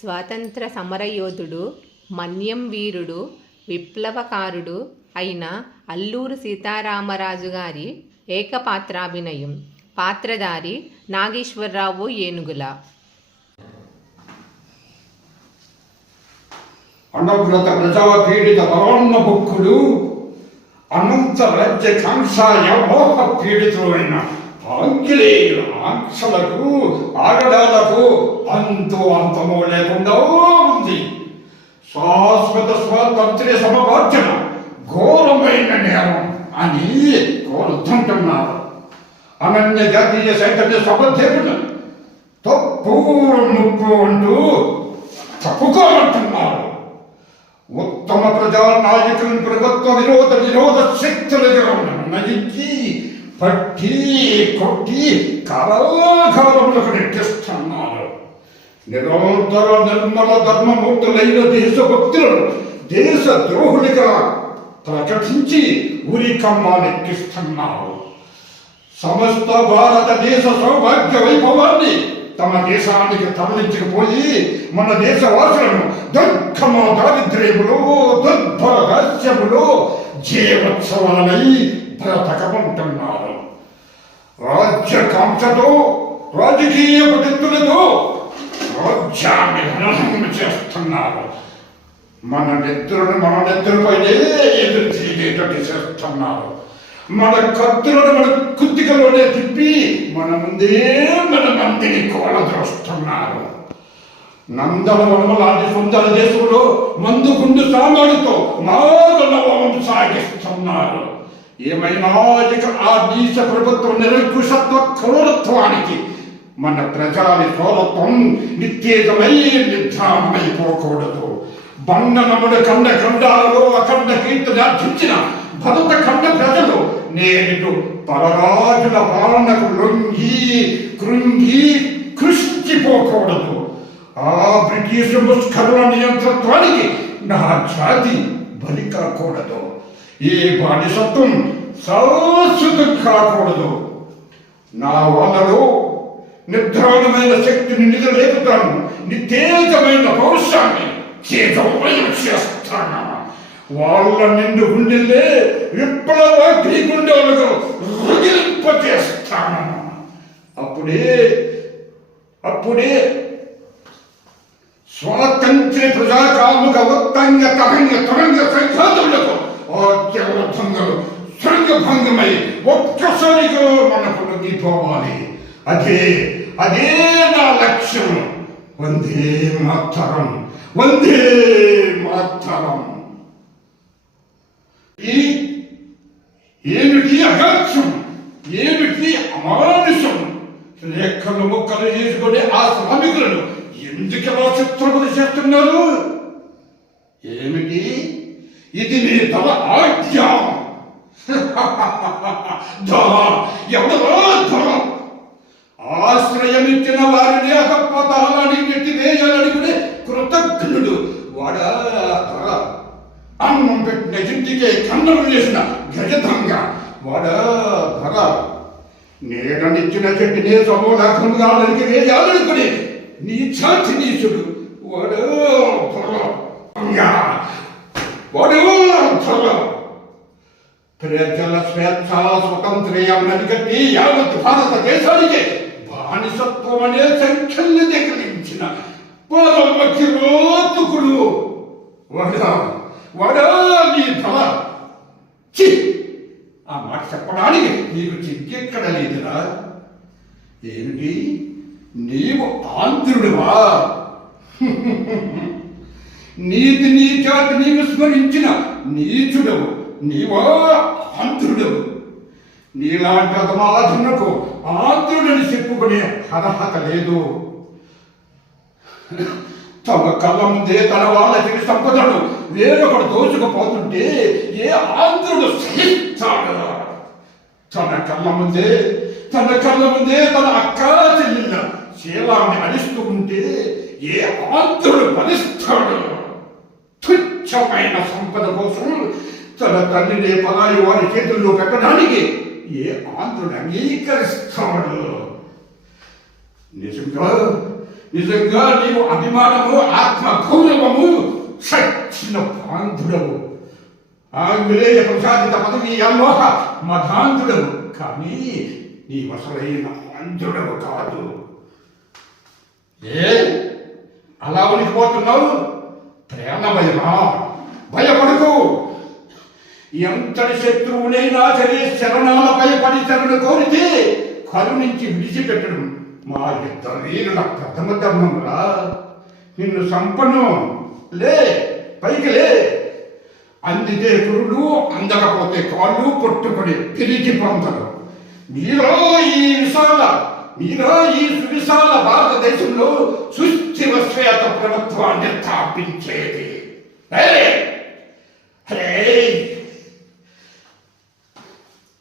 స్వాతంత్ర సమరయోధుడు మన్యం వీరుడు విప్లవకారుడు అయిన అల్లూరు సీతారామరాజు గారి ఏకపాత్రాభినయం. పాత్రధారి నాగేశ్వరరావు ఏనుగుల. అనవృత ప్రజాపీడిత పరాన్న భుక్కుడు అనంత రాజ్య కాంక్ష కాంక్షాయ పీడితుడు పీడితులైన ఆంగ్లేయుల ఆంక్షలకు ఆగడాలకు అంతు అంతమో లేకుండా ఉంది. శాశ్వత స్వాతంత్ర్య సమపార్జన ఘోరమైన నేరం అని కోరుతుంటున్నారు అనన్య జాతీయ చైతన్య సభధ్యకుడు తప్పు ముప్పు అంటూ తప్పుకోమంటున్నారు. ఉత్తమ ప్రజా నాయకులను ప్రభుత్వ విరోధ విరోధ శక్తులుగా నరికి పట్టి కొట్టి కరాఘారములకు నెట్టిస్తున్నారు నిరంతర నిర్మల ధర్మమూర్తులైన దేశభక్తులను దేశ ద్రోహుడిగా ప్రకటించి ఉరికమ్మాలెక్కిస్తున్నారు సమస్త భారతదేశ సౌభాగ్య వైభవాన్ని తమ దేశానికి తరలించకపోయి మన దేశవాసులను దుఃఖము దారిద్ర్యములు దుర్భరహస్యములు జీవోత్సవాలై బ్రతకమంటున్నారు. రాజ్యకాంక్షతో రాజకీయ పద్ధతులతో రాజ్యాన్ని హననం చేస్తున్నారు. మన నిద్రను మన నిద్రపైనే ఎదురు తిరిగేటట్టు చేస్తున్నారు. మన కత్తులను మన కుత్తికలోనే తిప్పి మన ముందే మన మందిని కోలద్రోస్తున్నారు. నందనవనమ లాంటి సుందర దేశంలో మందు గుండు సామానుతో మానవం సాగిస్తున్నారు. ఏమైనా ఇక ఆ దేశ ప్రభుత్వం నిరంకుశత్వ క్రూరత్వానికి మన ప్రజాని సోలత్వం నిత్యేజమై నిర్ధారణమైపోకూడదు. బండనముడు కండ ఖండాలలో అఖండ కీర్తిని అర్జించిన భరత ఖండ ప్రజలు నేడు పరరాజుల పాలనకు లొంగి కృంగి కృషించిపోకూడదు ఆ బ్రిటిష్ ముష్కరుల నియంత్రత్వానికి నా జాతి బలి కాకూడదు. ఈ బానిసత్వం శాశ్వతం కాకూడదు. నా వలలో నిర్ధారణమైన శక్తిని నిలలేపుతాను. నితేజమైన పౌరుషాన్ని చేతమైన చేస్తాను. వాళ్ళ నిండు గుండెల్లే విప్లవ గుండెలకు రుగిలింప చేస్తాను అప్పుడే అప్పుడే స్వాతంత్ర్య ప్రజాకాముక ఉత్తంగ తరంగ తరంగ సంఘాతులకు ఆజ్ఞార్థంగలు శృంగభంగమై ఒక్కసారిగా మనకు లొంగిపోవాలి అదే అదే నా లక్ష్యం. వందే మాతరం వందే మాతరం. ఈ ఏమిటి అగత్యం? ఏమిటి అమానుషం? లెక్కలు ముక్కలు చేసుకొని ఆ శ్రామికులను ఎందుకలా చిత్రపతి చేస్తున్నారు ఏమిటి? ఇది నీ తల ఆజ్ఞ. ధర ఎవడో ధర ఆశ్రయమిచ్చిన వారిని అకపతాలని నెట్టి వేయాలనుకునే కృతజ్ఞుడు. వాడా ధర అన్నం పెట్టిన ఇంటికే కన్నం చేసిన గజదంగ వాడా ధర నేడనిచ్చిన చెట్టునే సమూలకంగా నరికి వేయాలనుకునే నీ చాచి నీచుడు. వాడు ధర యా, వాడు ధర ప్రజల స్వేచ్ఛ స్వతంత్ర్యం కట్టి యావత్ భారతదేశానికి బానిసత్వం అనే సంఖ్యల్ని దగ్గరించిన పొలం కిరోతుకుడు వడా. వడా నీ ధర చి ఆ మాట చెప్పడానికి నీకు చిక్కెక్కడ లేదురా? ఏమిటి? నీవు ఆంధ్రుడివా? నీతి నీ నీచాతి నీవు స్మరించిన నీచుడవు. నీవా ఆంధ్రుడవు. నీలాంటి అతమాధునకు ఆంధ్రుడని చెప్పుకునే అర్హత లేదు. తమ కళ్ళ దే తన వాళ్ళ తిరిగి సంపదను వేరొకడు దోచుకుపోతుంటే ఏ ఆంధ్రుడు సహిస్తాడు? తన కళ్ళ ముందే తన కళ్ళ ముందే తన అక్క చెల్లెళ్ళ శీలాన్ని అడిస్తూ ఉంటే ఏ ఆంధ్రుడు బలిస్తాడు తుచ్చమైన సంపద కోసం తన తల్లిని పలాయి వారి చేతుల్లో పెట్టడానికి ఏ ఆంధ్రుడు అంగీకరిస్తాడు? నిజంగా నిజంగా నీవు అభిమానము ఆత్మ గౌరవము సచ్చిన బాంధుడవు ఆంగ్లేయ ప్రసాదిత పదవి అల్లోహ మధాంధుడవు. కానీ నీ అసలైన ఆంధ్రుడవు కాదు. ఏ? అలా ఉనికిపోతున్నావు? ప్రేమ భయమా? భయపడుకు. ఎంతటి శత్రువునైనా సరే శరణాలపై పడి శరణు కోరితే కరుణించి విడిచిపెట్టడం మా ఇద్దరు వీరుల ప్రథమ ధర్మంరా. నిన్ను సంపన్ను. లే పైకి లే. అందితే కురుడు అందకపోతే కాళ్ళు కొట్టుకొని తిరిగి పొందరు మీలో ఈ విశాల మీలో ఈ సువిశాల భారతదేశంలో సుస్థిర శ్వేత ప్రభుత్వాన్ని స్థాపించేది. అరే!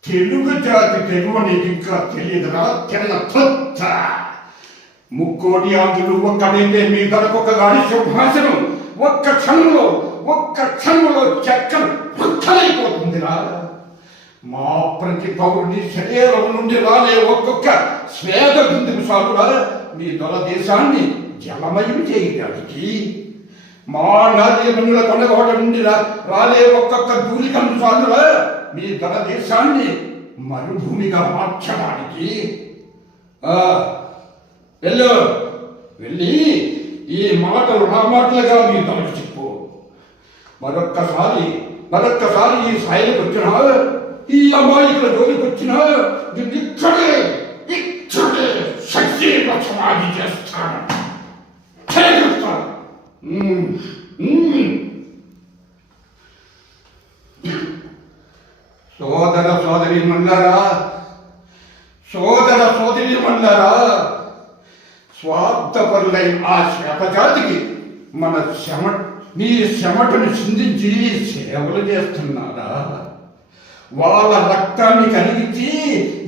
తెలుగు జాతి తెలుగు నీకు ఇంకా తెలియదురా తెల్ల తొత్త. ముక్కోటి ఆంధ్రులు ఒక్కడైతే మీ గడపొక్క గాడి సింహాసనం ఒక్క క్షణంలో ఒక్క క్షణంలో చక్కలు పుట్టలైపోతుందిరా మా ప్రతి పౌరుడి శరీరం నుండి రాలే ఒక్కొక్క స్వేద బిందుకు సాగురా మీ దొర దేశాన్ని జలమయం చేయడానికి. మా నదీముల కొండగోట నుండి రా- రాలే ఒక్కొక్క దూరి సాగురా మీ దొర దేశాన్ని మరుభూమిగా మార్చడానికి. వెళ్ళు వెళ్ళి ఈ మాటలు నా మాటలుగా మీ దొరకు చెప్పు. మరొక్కసారి మరొక్కసారి ఈ స్థాయికి వచ్చినా ఈ అమాయకుల జోలికి వచ్చిన నేను ఇక్కడే ఇక్కడే సజీవ సమాధి చేస్తాను చేస్తాను సోదర సోదరి మన్నారా సోదర సోదరి మన్నారా స్వార్థపరులై ఆ శాపజాతికి మన శమ నీ శమటను చిందించి సేవలు చేస్తున్నారా? వాళ్ళ రక్తాన్ని కలిగించి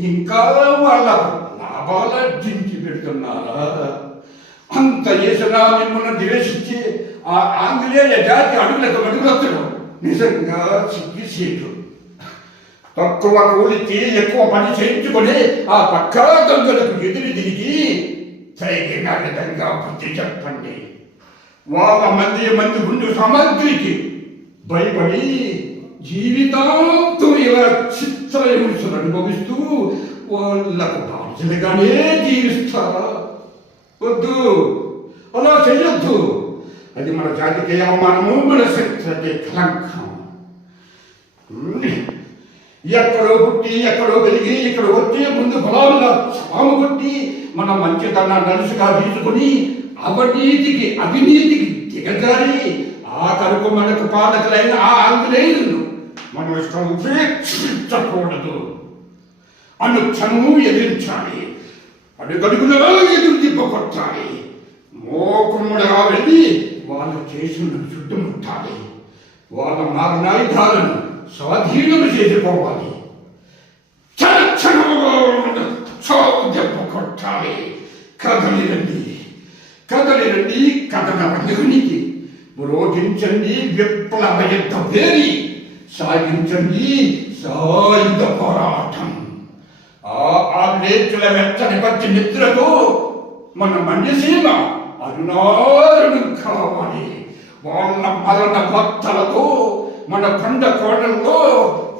ఇంకా వాళ్ళ లాభాలర్జించి పెడుతున్నారా? అంత చేసినా మిమ్మల్ని ద్వేషించి ఆ ఆంగ్లేయ జాతి అడుగులకు అడుగులొచ్చడం నిజంగా సిగ్గిసేటు తక్కువ కూలికి ఎక్కువ పని చేయించుకొని ఆ పక్కా దొంగలకు ఎదురు తిరిగి తగిన విధంగా బుద్ధి చెప్పండి. వాళ్ళ మంది మంది ఉండి సామాగ్రికి భయపడి జీవితాంతం ఇలా చిత్ర హింసలు అనుభవిస్తూ వాళ్ళకు బాధ్యులుగానే జీవిస్తారా. వద్దు అలా చేయొద్దు అది మన జాతికి అవమానము మన శక్తికి కలంకం ఎక్కడో పుట్టి ఎక్కడో పెరిగి ఇక్కడ వచ్చే ముందు బలాలుగా చాము కొట్టి మన మంచితనాన్ని నలుసుగా తీసుకుని అవినీతికి అవినీతికి దిగజారి ఆ కనుక మనకు పాలకులైన ఆ ఆంగ్లేయులను మనం ఇష్టం ఉపేక్షించకూడదు అనుక్షణము ఎదిరించాలి అడుగడుగులో ఎదురు తిప్పకొట్టాలి మోకుమ్మడిగా వెళ్ళి వాళ్ళు చేసిన చుట్టుముట్టాలి వాళ్ళ మారణాయుధాలను స్వాధీనం చేసుకోవాలి దెబ్బ కొట్టాలి. కదలి రండి. కదలి రండి కథన రంగునికి పురోగించండి విప్లవ యుద్ధ పేరి. సాగించండి. సాయుధ పోరాటం. ఆ ఆగ్నేయుల వెచ్చని పచ్చి నిద్రకు మన మన్యసీమ అరుణారుణం కావాలి వాళ్ళ మరణ భక్తలతో మన కొండ కోణంలో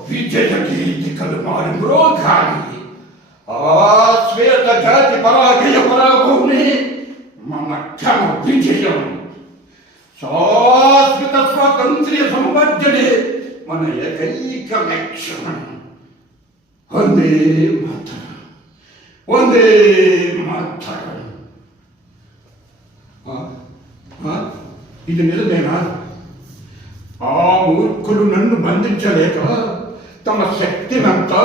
విజయ గీతికలు మారులో కాలి ఆ శ్వేత జాతి పరాజయ పరాభూమి మన క్షమ విజయం. శాశ్వత స్వాతంత్ర్య సంవర్జనే మన ఏకైక లక్ష్యం వందే మాతరం. వందే మాతరం. ఇది నిజమేనా? ఆ మూర్ఖులు నన్ను బంధించలేక తమ శక్తినంతా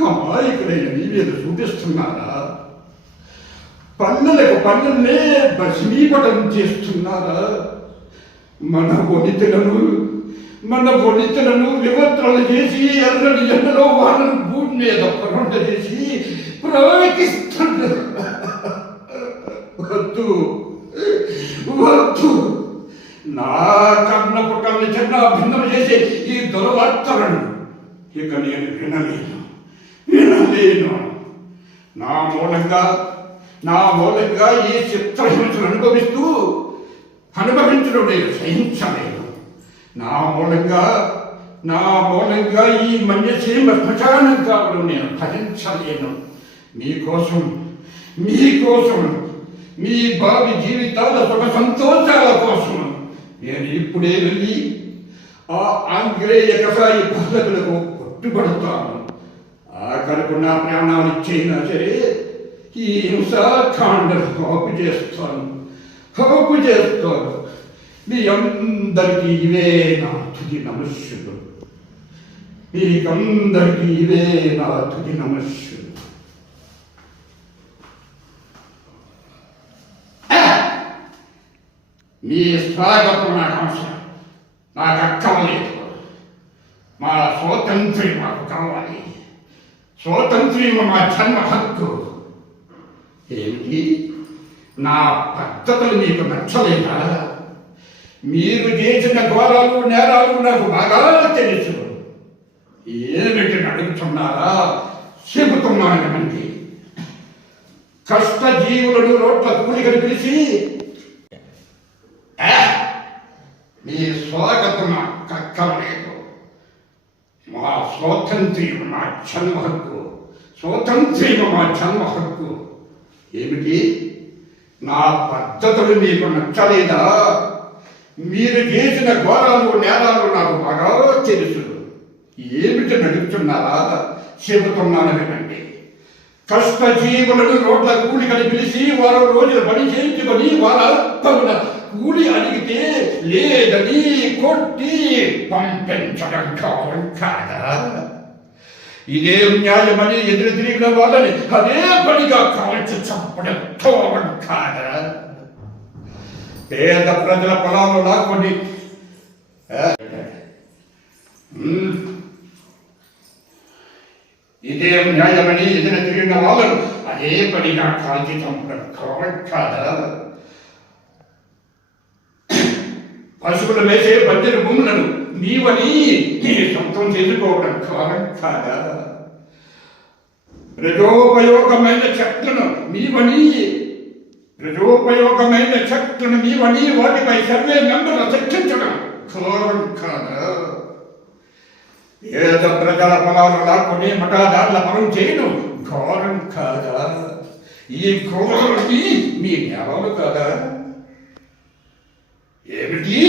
అమాయకులైన నీ మీద చూపిస్తున్నారా? పన్నులకు పన్నుల్నే భస్మీపటం చేస్తున్నారా? మన వనితలను మన వనితలను వివత్రలు చేసి ఎర్రని ఎండలో వాళ్ళను భూమి మీద పరుంట చేసి ప్రవేశిస్తున్నారు వద్దు. వద్దు. నా కర్ణ పుట్టల్ని చిన్న భిన్నం చేసి ఈ దురవార్తలను ఇక నేను వినలేను. వినలేను. నా మూలంగా నా మూలంగా ఈ చిత్రహింసను అనుభవిస్తూ అనుభవించడం నేను సహించలేను. నా మూలంగా నా మూలంగా ఈ మన్యసీమ శ్మశానం కావడం నేను భరించలేను. మీకోసం మీకోసం మీ భావి జీవితాల సుఖ సంతోషాల కోసం నేను ఇప్పుడే వెళ్ళి ఆ ఆంగ్లేయ కసాయి పద్ధతులకు పట్టుబడతాను ఆఖరకు నా ప్రాణాలు ఇచ్చైనా సరే ఈ హింసాకాండను హోపు చేస్తాను హోపు చేస్తాను. మీ అందరికీ ఇవే నా తుది నమస్సులు మీకందరికీ ఇవే నా తుది నమస్సులు మీ స్వాగతం నాకు అవసరం నాకు అక్కర్లేదు మా స్వాతంత్ర్యం మాకు కావాలి. స్వాతంత్ర్యం మా జన్మ హక్కు ఏమిటి? నా పద్ధతులు మీకు నచ్చలేదా? మీరు చేసిన ఘోరాలు నేరాలు నాకు బాగా తెలుసు. ఏమిటి అడుగుతున్నారా? చెబుతున్నాను కష్ట జీవులను రోడ్ల కూలికలు పిలిచి మీ స్వాగతం కక్కలేదు మా స్వాతంత్ర్యం మా జన్మ హక్కు స్వాతంత్ర్యం మా జన్మ హక్కు ఏమిటి? నా పద్ధతులు మీకు నచ్చలేదా? మీరు చేసిన ఘోరాలు నేరాలు నాకు బాగా తెలుసు. ఏమిటి నడుపుతున్నారా? చెబుతున్నాను వినండి కష్టజీవులను రోడ్ల కూలికని పిలిచి వారం రోజులు పని చేయించుకొని వారంతమున కూలి అడిగితే లేదని కొట్టి పంపించడం కావడం కాదా? ఇదే న్యాయమని ఎదురు తిరిగిన వాళ్ళని అదే పనిగా కాల్చి చంపడం కావడం కాదా? పేద ప్రజల పొలాలు లాక్కొని ఇదే న్యాయమని ఎదురు తిరిగిన వాళ్ళు అదే పనిగా కాల్చి కాదా. పశువులు వేసే బద్దెల భూములను నీవని నీ సొంతం చేసుకోవడం కాదా. ప్రజోపయోగమైన చెట్లను నీవని ప్రజోపయోగమైన శక్తులను నీవని వాటిపై సర్వే మెంబర్లు చర్చించడం కాలం కాదా. పేద ప్రజల పొలాలు లాక్కుని మఠాదారుల పనులు చేయడం ఘోరం కాదా. ఈ ఘోరాన్ని మీ నేరాలు కాదా. ఏమిటి?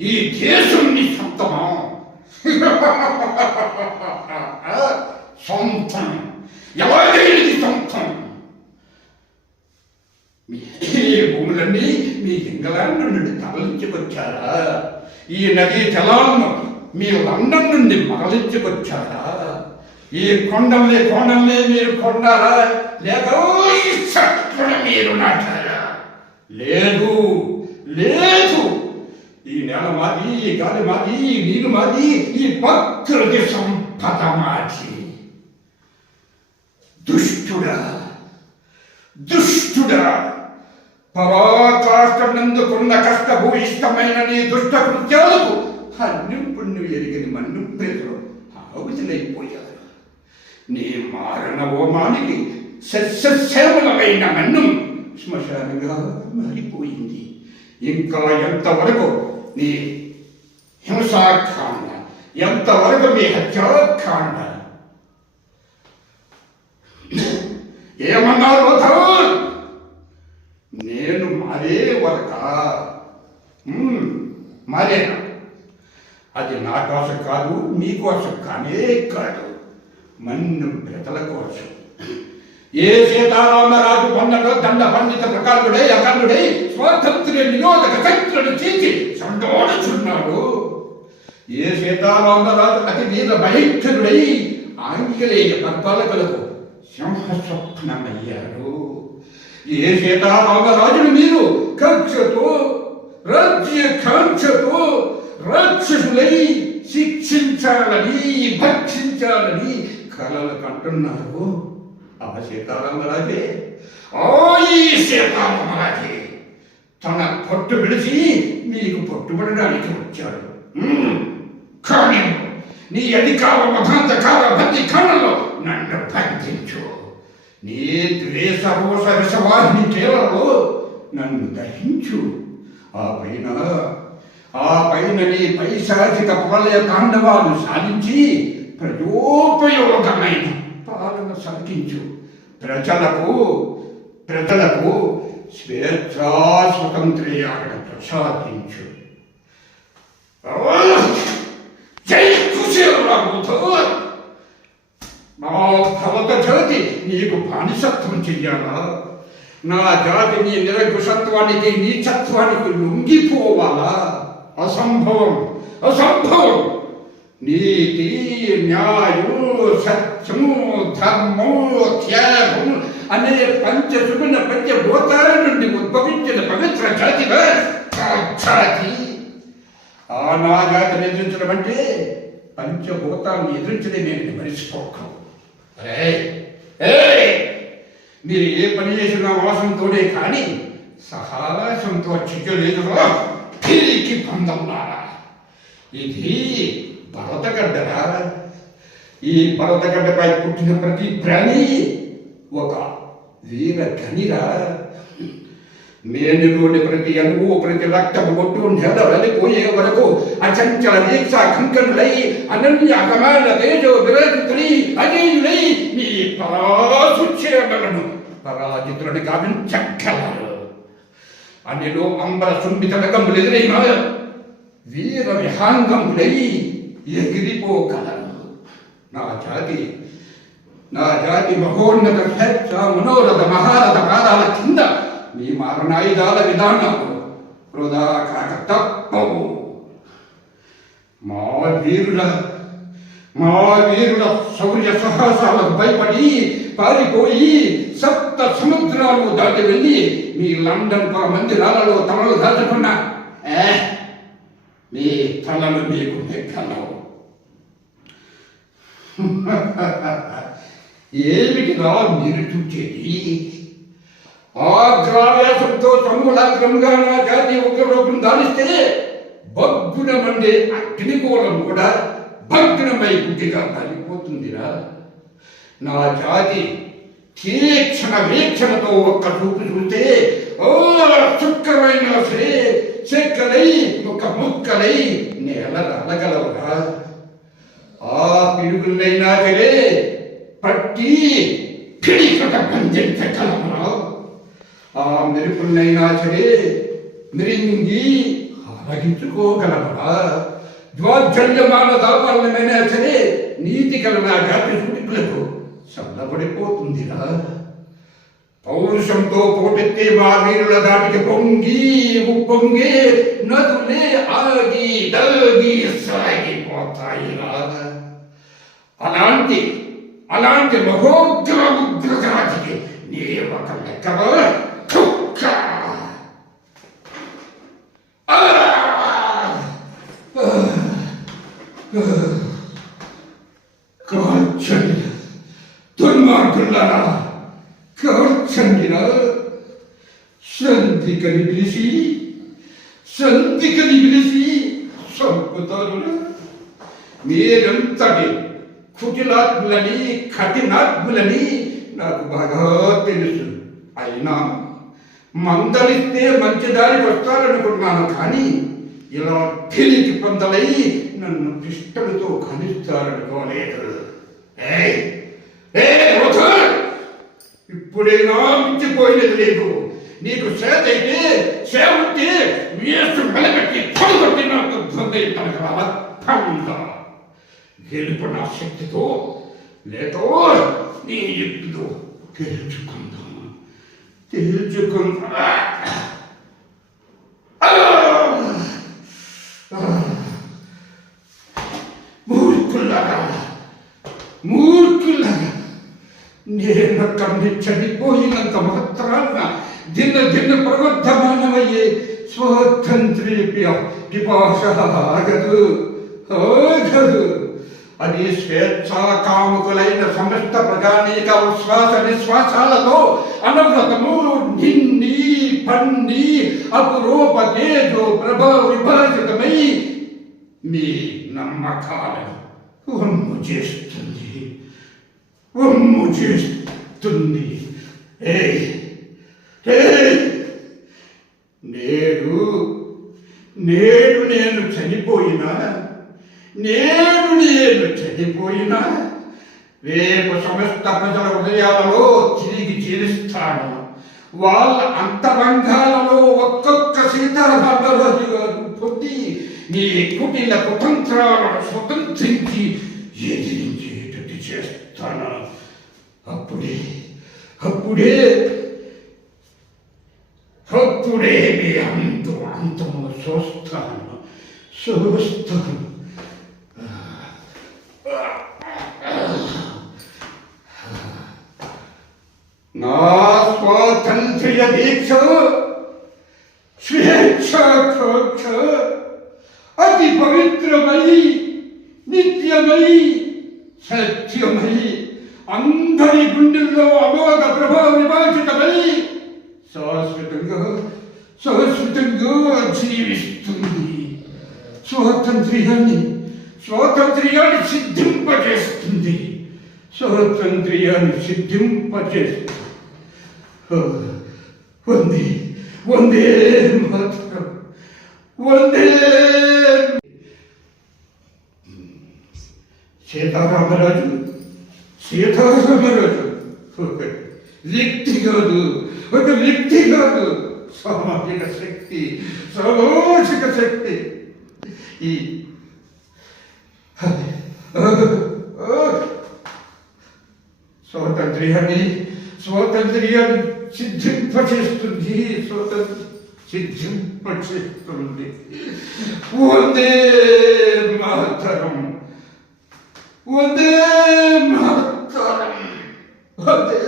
ఈ దేశం నీ సొంతమా? సొంతం. ఎవరిది సొంతం మీ ఎందుకండి? మీ ఇంగ్లాండ్ నుండి తరలించుకొచ్చారా? ఈ నదీ జలాలను మీ లండన్ నుండి మరలించుకొచ్చారా? ఈ కొండల్ని కొండల్ని మీరు కొండారా లేక ఈ చెట్లను మీరు నాటారా? లేదు లేదు. ఈ నెల మాది ఈ గాలి మాది ఈ నీరు మాది ఈ ప్రకృతి సంపద మాది. దుష్టుడా దుష్టుడా. పరాకాష్టనందుకున్న కష్టభూయిష్టమైన నీ దుష్ట కృత్యాలకు అన్నింపుణ్ణి ఎరిగిన మన్ను ప్రజలు ఆవుతులైపోయారు నీ మారణ ఓమానికి సస్యశ్యామలమైన మన్ను శ్మశానంగా మారిపోయింది. ఇంకా ఎంతవరకు నీ హింసాఖాండ ఎంతవరకు నీ హత్యాఖాండ ఏమన్నారు వధూర్? నేను మారే వరక. మరేనా మారేనా? అది నా కోసం కాదు మీ కోసం కానే కాదు. మన్ను బ్రతల కోసం. ఏ సీతారామరాజు పొందడో దండ పండిత ప్రకారుడై అకర్ణుడై స్వాతంత్ర్య నిరోధక శక్తులను చీచి సండోడుచున్నాడు ఏ సీతారామరాజు అతి వీర భయంకరుడై ఆంగ్లేయ పరిపాలకులకు సింహస్వప్నమయ్యాడు. ఏ సీతారామరాజును మీరు? కక్షతో రాజ్య కాంక్షతో రాక్షసులై శిక్షించాలని భక్షించాలని కలలు కంటున్నారు. ఆ సీతారామరాజే ఆ ఈ సీతారామరాజే తన పట్టు విడిచి మీకు పట్టుబడడానికి వచ్చాడు. కానీ నీ అధికార మతాంతకార బంది కళ్ళలో నన్ను బంధించు. నీ ద్వేషరోష విషవాహిని కేవలంలో నన్ను దహించు. ఆ పైన ఆ పైన నీ పైశాచిక ప్రళయ తాండవాలు సాధించి ప్రజోపయోగమైన పాలన సాగించు ప్రజలకు ప్రజలకు స్వేచ్ఛా స్వతంత్ర్యాలను ప్రసాదించు. జై కుశేరాబుధో నా భవత జాతి నీకు బానిసత్వం చెయ్యాలా? నా జాతి నీ నిరకుశత్వానికి నీచత్వానికి లొంగిపోవాలా? అసంభవం అసంభవం. నీతి న్యాయం సత్యము ధర్మము త్యాగం అనే పంచసుగుణ పంచభూతాల నుండి ఉద్భవించిన పవిత్ర జాతిగా ఆ జాతి. ఆ నా జాతిని ఎదిరించడం అంటే పంచభూతాలను ఎదిరించడం నేను మరిచిపోక మీరు ఏ పని చేసిన వాసనతోనే కానీ సహాసంతో చిక్కలేదురా తిరిగి పొందన్నారా ఇది భరతగడ్డరా ఈ భరతగడ్డపై పుట్టిన ప్రతి ప్రాణి ఒక వీర ధనిరా. మేలులోని ప్రతి అణువు ప్రతి రక్తము ఒట్టు నెల వెళ్ళిపోయే వరకు అచంచల దీక్ష కంకణులై అనన్య అకమాన తేజో విరాజితులై అజేయులై మీ పరాసుచేయగలను పరాజితులను గావించగలరు అనిలో అంబర సుంబిత ఎదురై ఎదురైన వీర విహాంగములై ఎగిరిపోగలరు నా జాతి నా జాతి మహోన్నత స్వేచ్ఛ మనోరథ మహారథ పాదాల కింద మీ మారణాయుధాల విధానాలు వృధా కాక తప్పవు మా వీరుల మా వీరుల శౌర్య సాహసాలకు భయపడి పారిపోయి సప్త సముద్రాలు దాటి వెళ్ళి మీ లండన్ పర మందిరాలలో తలలు దాచకుండా ఏ, మీ తలలు మీకు నెక్కలవు ఏమిటిగా మీరు చూచేది? ఆగ్రావ్యాసంతో సమూలాగ్రంగా నా జాతి ఉగ్రరూపం దానిస్తే భగ్గున మండే అగ్నిగోళం కూడా భగ్నమై గుడ్డిగా కాలిపోతుందిరా నా జాతి తీక్షణ వీక్షణతో ఒక్క చూపు చూస్తే ఓ చుక్కమైన సరే చెక్కలై ఒక ముక్కలై నేల రాలగలవురా. ఆ పిడుగులైనా సరే పట్టి పిడికట బంధించగలరా ఆ మెరుపునైనా సరే మిరింగి ఆరగించుకోగలవరా? జ్వాజ్జల్యమాన దాపాలమైనా సరే నీతి కల నా జాతి సుడికులకు చల్లబడిపోతుందిరా. పౌరుషంతో పోటెత్తే మా వీరుల దాటికి పొంగి ఉప్పొంగి నదులే ఆగి దగి సాగిపోతాయిరా. అలాంటి అలాంటి మహోగ్ర ఉగ్రజాతికి నీ ఒక లెక్కవా? సంధికని పిలిచి సంధికని పిలిచి చంపుతారురా మీరెంతటి కుటిలాత్ములని కఠినాత్ములని నాకు బాగా తెలుసు అయినా మందలిస్తే మంచి దారి వస్తారనుకున్నాను కానీ ఇలా తిరిగి పొందలై నన్ను పిష్టలతో కలుస్తారనుకోలేదు ఏయ్! ఏయ్, వధూర్! ఇప్పుడైనా మించిపోయినది లేదు నీకు సేద అయితే వేసు మెలగట్టి పలుగొట్టి నాకు ధ్వంద గెలుపు నా శక్తితో లేదో నీ ఎత్తుతో గెలుచుకుందాం. తెలుసుకుందా మూర్ఖులారా మూర్ఖులారా నేను కన్ను చనిపోయినంత మాత్రాన దిన దిన ప్రవర్ధమానమయ్యే స్వాతంత్ర్య పిపాస ఆగదు ఆగదు అది స్వేచ్ఛా కాముకులైన సమస్త ప్రజానీక ఉశ్వాస నిశ్వాసాలతో అనవ్రతము నిన్ని పండి అపురూప తేజో ప్రభ విభాజితమై మీ నమ్మకాలను ఒమ్ము చేస్తుంది. ఒమ్ము చేస్తుంది. ఏ నేడు నేను చనిపోయినా నేడు నేను చనిపోయినా రేపు సమస్త ప్రజల హృదయాలలో తిరిగి చేరుస్తాను వాళ్ళ అంతరంగాలలో ఒక్కొక్క సీతారామరాజు పొంది నీ కుటిల కుతంత్రాలను స్వతంత్రించి ఎదిరించేటట్టు చేస్తాను. అప్పుడే అప్పుడే అప్పుడే మీ అంతు అంతము చూస్తాను 소스트라는 거. 소스트. 나 소탄트야 빅스 స్వాతంత్ర్యాన్ని సిద్ధింపచేసి. వందే వందే మాత్రం వందే. సీతారామరాజు సీతారామరాజు ఒక వ్యక్తి కాదు ఒక వ్యక్తి కాదు సామాజిక శక్తి సామాజిక శక్తి. ఈ స్వాతంత్ర్యాన్ని స్వాతంత్ర్యాన్ని సిద్ధింపచేస్తుంది స్వాతంత్ర సిద్ధింపచేస్తుంది. వందే మహత్తరం వందే మహత్తరం వందే